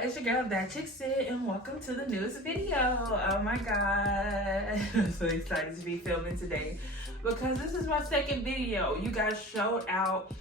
It's your girl That Chick Sid, and welcome to the newest video. Oh my god, I'm so excited to be filming today because this is my second video. You guys showed up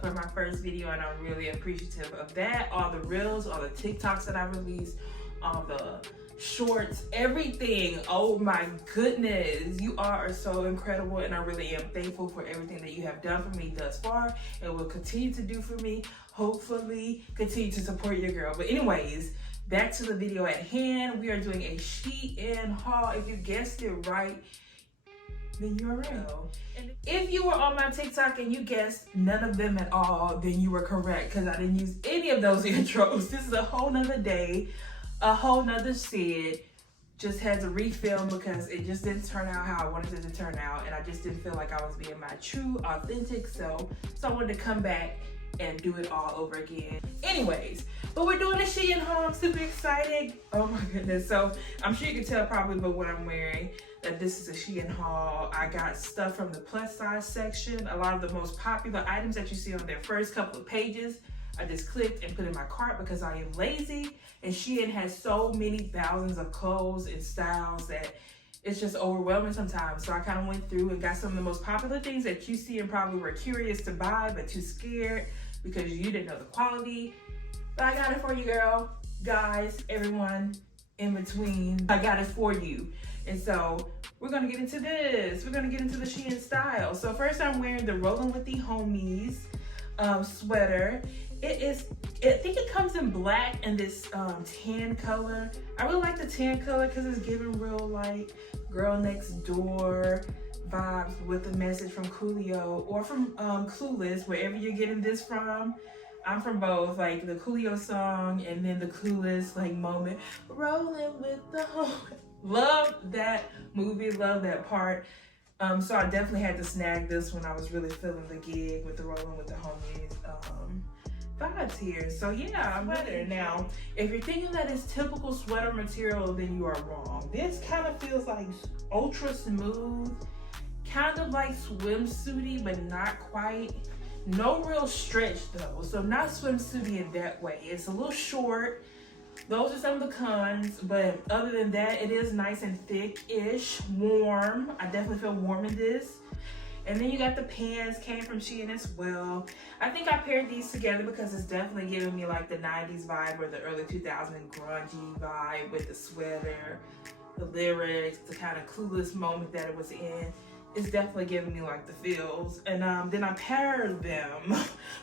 for my first video, and I'm really appreciative of that. All the reels, all the TikToks that I released, all the shorts, everything. Oh my goodness, you are so incredible, and I really am thankful for everything that you have done for me thus far and will continue to do for me. Hopefully continue to support your girl. But anyways, back to the video at hand. We are doing a Shein haul. If you guessed it right, then you're right. And if you were on my TikTok and you guessed none of them at all, then you were correct, because I didn't use any of those intros. This is a whole nother day, a whole nother Sid. Just had to refilm because it just didn't turn out how I wanted it to turn out, and I just didn't feel like I was being my true, authentic self. So I wanted to come back and do it all over again. Anyways, but we're doing a Shein haul. I'm super excited. Oh my goodness. So I'm sure you can tell probably by what I'm wearing that this is a Shein haul. I got stuff from the plus size section. A lot of the most popular items that you see on their first couple of pages, I just clicked and put in my cart because I am lazy, and Shein has so many thousands of clothes and styles that it's just overwhelming sometimes. So I kind of went through and got some of the most popular things that you see and probably were curious to buy but too scared because you didn't know the quality. But I got it for you, girl, guys, everyone in between. I got it for you. And so we're gonna get into this. We're gonna get into the Shein style. So first I'm wearing the Rolling with the Homies sweater. I think it comes in black and this tan color. I really like the tan color because it's giving real like girl next door vibes with a message from Coolio or from Clueless, wherever you're getting this from. I'm from both, like the Coolio song and then the Clueless like moment. Rolling with the Homies. Love that movie, love that part. So I definitely had to snag this when I was really feeling the gig with the Rolling with the Homies vibes here. So yeah, I'm ready. Now, if you're thinking that it's typical sweater material, then you are wrong. This kind of feels like ultra smooth, kind of like swimsuity, but not quite. No real stretch though, so not swimsuity in that way. It's a little short. Those are some of the cons, but other than that, it is nice and thick-ish, warm. I definitely feel warm in this. And then you got the pants, came from Shein as well. I think I paired these together because it's definitely giving me like the 90s vibe or the early 2000s grungy vibe with the sweater, the lyrics, the kind of Clueless moment that it was in. It's definitely giving me like the feels. And then I paired them.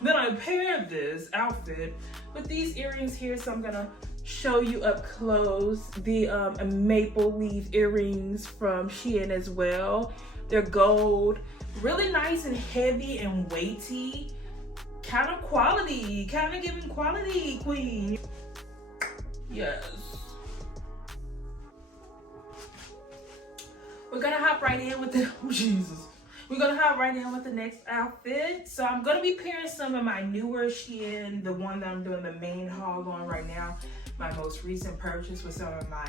Then I paired this outfit with these earrings here. So I'm gonna show you up close the maple leaf earrings from Shein as well. They're gold, really nice and heavy and weighty, kind of quality, kind of giving quality, queen. Yes. We're gonna hop right in with the, oh Jesus. We're gonna hop right in with the next outfit. So I'm gonna be pairing some of my newer Shein, the one that I'm doing the main haul on right now, my most recent purchase with some of my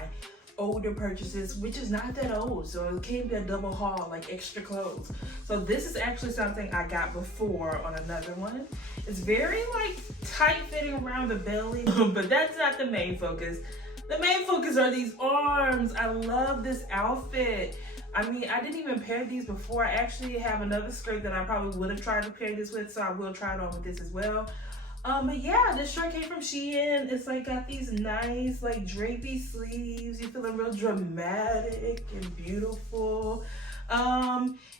older purchases, which is not that old, so it can't be a double haul, like extra clothes. So this is actually something I got before on another one. It's very like tight fitting around the belly, but that's not the main focus. The main focus are these arms. I love this outfit. I mean, I didn't even pair these before. I actually have another skirt that I probably would have tried to pair this with, so I will try it on with this as well. But yeah, this shirt came from Shein. It's like got these nice like drapey sleeves. You're feeling real dramatic and beautiful.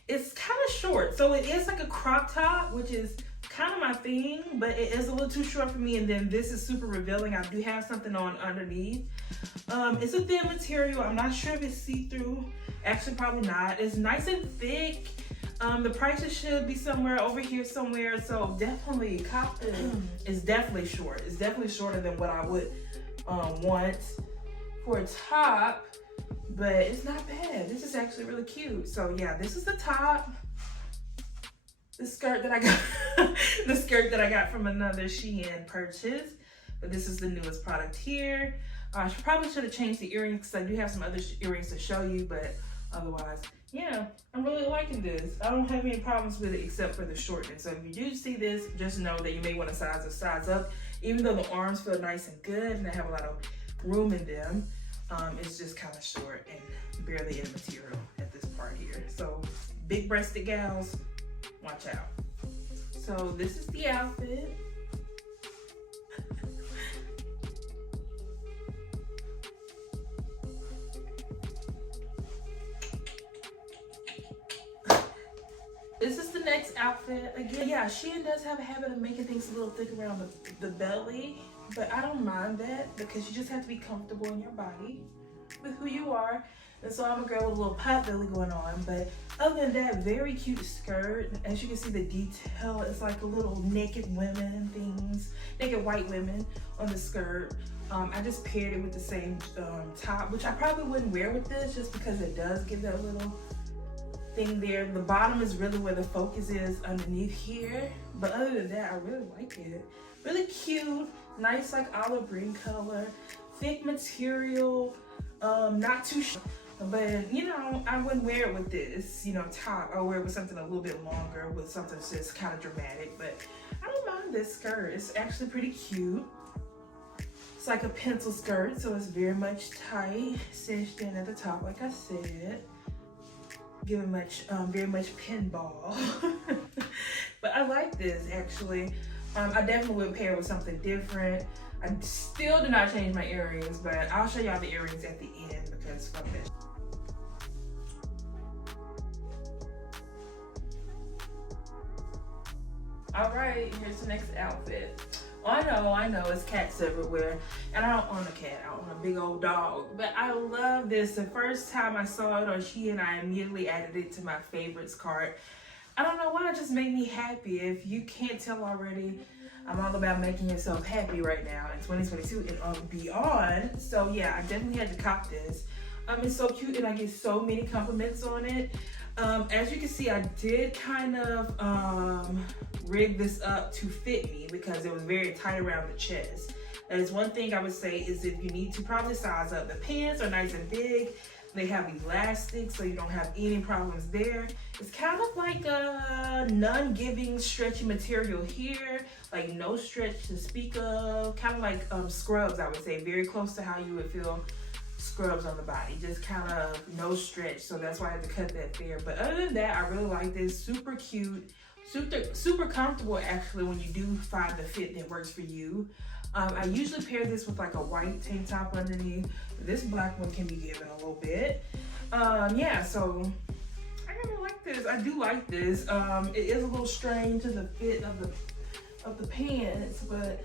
It's kind of short, so it is like a crop top, which is kind of my thing, but it is a little too short for me. And then this is super revealing. I do have something on underneath. It's a thin material. I'm not sure if it's see-through. Actually, probably not. It's nice and thick. The prices should be somewhere over here somewhere, so definitely cop this. It's definitely short. It's definitely shorter than what I would want for a top, but it's not bad. This is actually really cute. So yeah, this is the top. The skirt that I got, the skirt that I got from another Shein purchase, but this is the newest product here. I probably should have changed the earrings because I do have some other earrings to show you, but otherwise, yeah, I'm really liking this. I don't have any problems with it except for the shortness. So if you do see this, just know that you may want to size up Even though the arms feel nice and good and they have a lot of room in them, it's just kind of short and barely in material at this part here. So big breasted gals, watch out. So this is the outfit. This is the next outfit. Again, yeah, Shein does have a habit of making things a little thick around the belly, but I don't mind that because you just have to be comfortable in your body with who you are. And so I'm a girl with a little pot belly going on, but other than that, very cute skirt. As you can see, the detail is like a little naked women things, naked white women on the skirt. I just paired it with the same top, which I probably wouldn't wear with this just because it does give that little thing there. The bottom is really where the focus is underneath here, but other than that, I really like it. Really cute, nice like olive green color, thick material, not too short, but you know, I wouldn't wear it with this, you know, top. I'll wear it with something a little bit longer, with something that's just kind of dramatic, but I don't mind this skirt. It's actually pretty cute. It's like a pencil skirt, so it's very much tight, cinched in at the top, like I said. Giving very much pinball. But I like this actually. I definitely would pair it with something different. I still do not change my earrings, but I'll show y'all the earrings at the end because fuck that. All right, here's the next outfit. I know, it's cats everywhere. And I don't own a cat, I own a big old dog. But I love this. The first time I saw it on Shein, I immediately added it to my favorites cart. I don't know why, it just made me happy. If you can't tell already, I'm all about making yourself happy right now in 2022 and beyond. So yeah, I definitely had to cop this. It's so cute and I get so many compliments on it. As you can see, I did kind of rig this up to fit me because it was very tight around the chest. That is one thing I would say is if you need to probably size up. The pants are nice and big. They have elastic, so you don't have any problems there. It's kind of like a non-giving stretchy material here, like no stretch to speak of, kind of like scrubs, I would say, very close to how you would feel scrubs on the body, just kind of no stretch, so that's why I had to cut that there. But other than that, I really like this. Super cute, super comfortable actually when you do find the fit that works for you. I usually pair this with like a white tank top underneath. This black one can be given a little bit. Yeah, so I really like this. I do like this. It is a little strange to the fit of the pants, but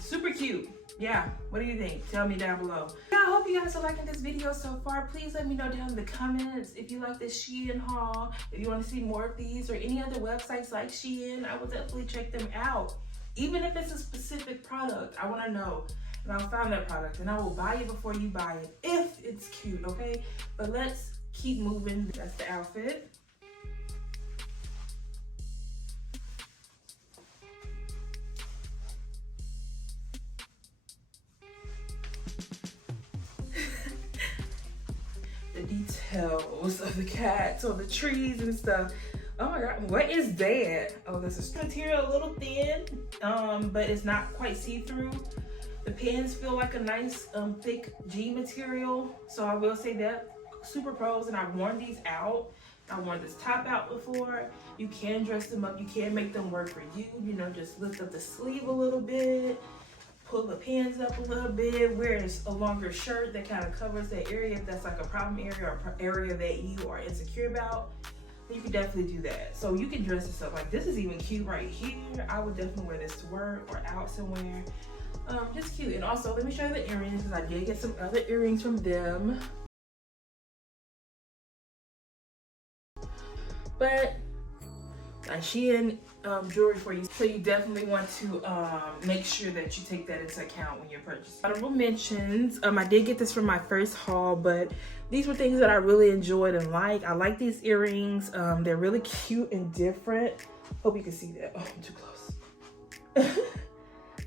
super cute. Yeah, what do you think? Tell me down below. Yeah, I hope you guys are liking this video so far. Please let me know down in the comments if you like this Shein haul. If you want to see more of these or any other websites like Shein, I will definitely check them out. Even if it's a specific product, I want to know. And I'll find that product and I will buy it before you buy it if it's cute, okay? But let's keep moving. That's the outfit. The details of the cats on the trees and stuff. Oh my god, what is that? Oh, this is material, a little thin, but it's not quite see-through. The pants feel like a nice thick jean material, so I will say that. Super pros, and I've worn these out. I worn this top out before. You can dress them up, you can make them work for you. You know, just lift up the sleeve a little bit, pull the pants up a little bit, wear a longer shirt that kind of covers that area if that's like a problem area or area that you are insecure about. You can definitely do that. So you can dress this up. Like this is even cute right here. I would definitely wear this to work or out somewhere. Just cute. And also let me show you the earrings because I did get some other earrings from them. But Shein jewelry for you. So you definitely want to make sure that you take that into account when you're purchasing. Honorable mentions. I did get this from my first haul, but these were things that I really enjoyed and like. I like these earrings. They're really cute and different. Hope you can see that. Oh, I'm too close.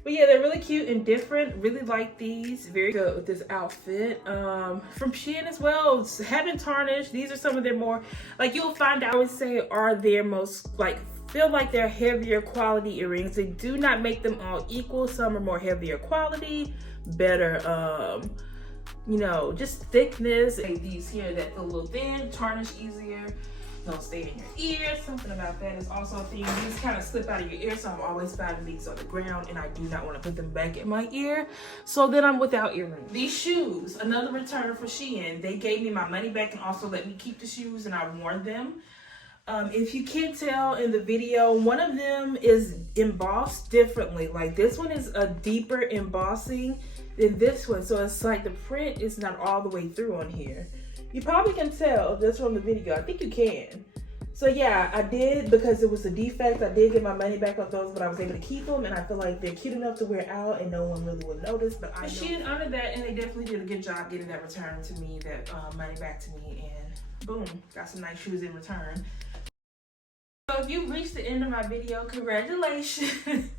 But yeah, they're really cute and different. Really like these. Very good with this outfit. From Shein as well. Haven't tarnished. These are some of their more, like you'll find, I would say, are their most like feel like they're heavier quality earrings. They do not make them all equal. Some are more heavier quality, better, you know, just thickness. These here that feel a little thin, tarnish easier, don't stay in your ear. Something about that is also a thing. These kind of slip out of your ear, so I'm always finding these on the ground, and I do not want to put them back in my ear, so then I'm without earrings. These shoes, another return for Shein. They gave me my money back and also let me keep the shoes, and I worn them. If you can't tell in the video, one of them is embossed differently. Like this one is a deeper embossing than this one, so it's like the print is not all the way through on here. You probably can tell this from the video. I think you can. So yeah, I did, because it was a defect, I did get my money back on those, but I was able to keep them, and I feel like they're cute enough to wear out and no one really would notice. But she didn't honor that, and they definitely did a good job getting that return to me, that money back to me, and boom, got some nice shoes in return. So if you reached the end of my video, congratulations.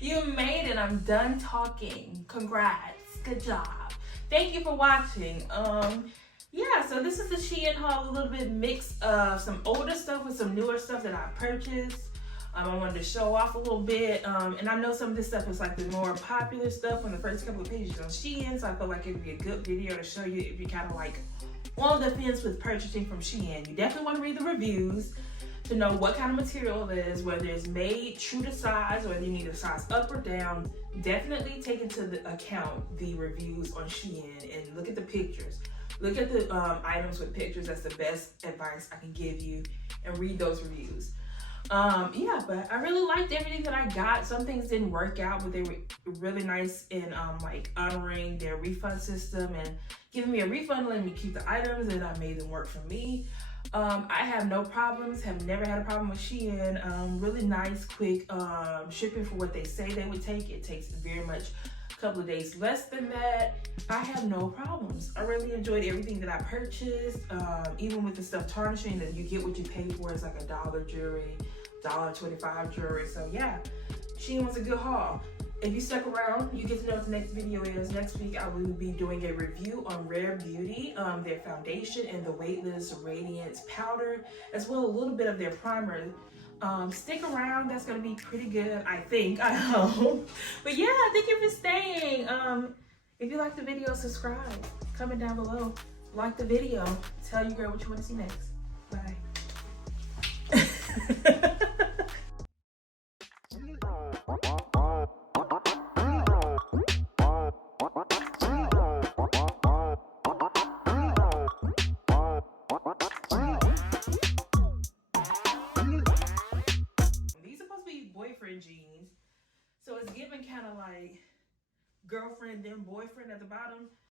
You made it. I'm done talking. Congrats. Good job. Thank you for watching. Yeah, so this is the Shein haul, a little bit mix of some older stuff with some newer stuff that I purchased. I wanted to show off a little bit, and I know some of this stuff is like the more popular stuff on the first couple of pages on Shein, so I felt like it would be a good video to show you if you're kind of like on the fence with purchasing from Shein. You definitely want to read the reviews to know what kind of material it is, whether it's made true to size, whether you need a size up or down. Definitely take into the account the reviews on Shein and look at the pictures. Look at the items with pictures. That's the best advice I can give you, and read those reviews. Yeah, but I really liked everything that I got. Some things didn't work out, but they were really nice in like honoring their refund system and giving me a refund, letting me keep the items, and I made them work for me. I have no problems, have never had a problem with Shein. Really nice, quick shipping for what they say they would take. It takes very much a couple of days less than that. I have no problems. I really enjoyed everything that I purchased. Even with the stuff tarnishing, that you get what you pay for. It's like $1 jewelry, $1.25 jewelry. So yeah, Shein was a good haul. If you stuck around, you get to know what the next video is. Next week, I will be doing a review on Rare Beauty, their foundation and the Weightless Radiance powder, as well a little bit of their primer. Stick around, that's gonna be pretty good, I think, I hope. But yeah, thank you for staying. If you like the video, subscribe, comment down below, like the video, tell your girl what you wanna see next. Bye. Boyfriend jeans, so it's giving kind of like girlfriend then boyfriend at the bottom.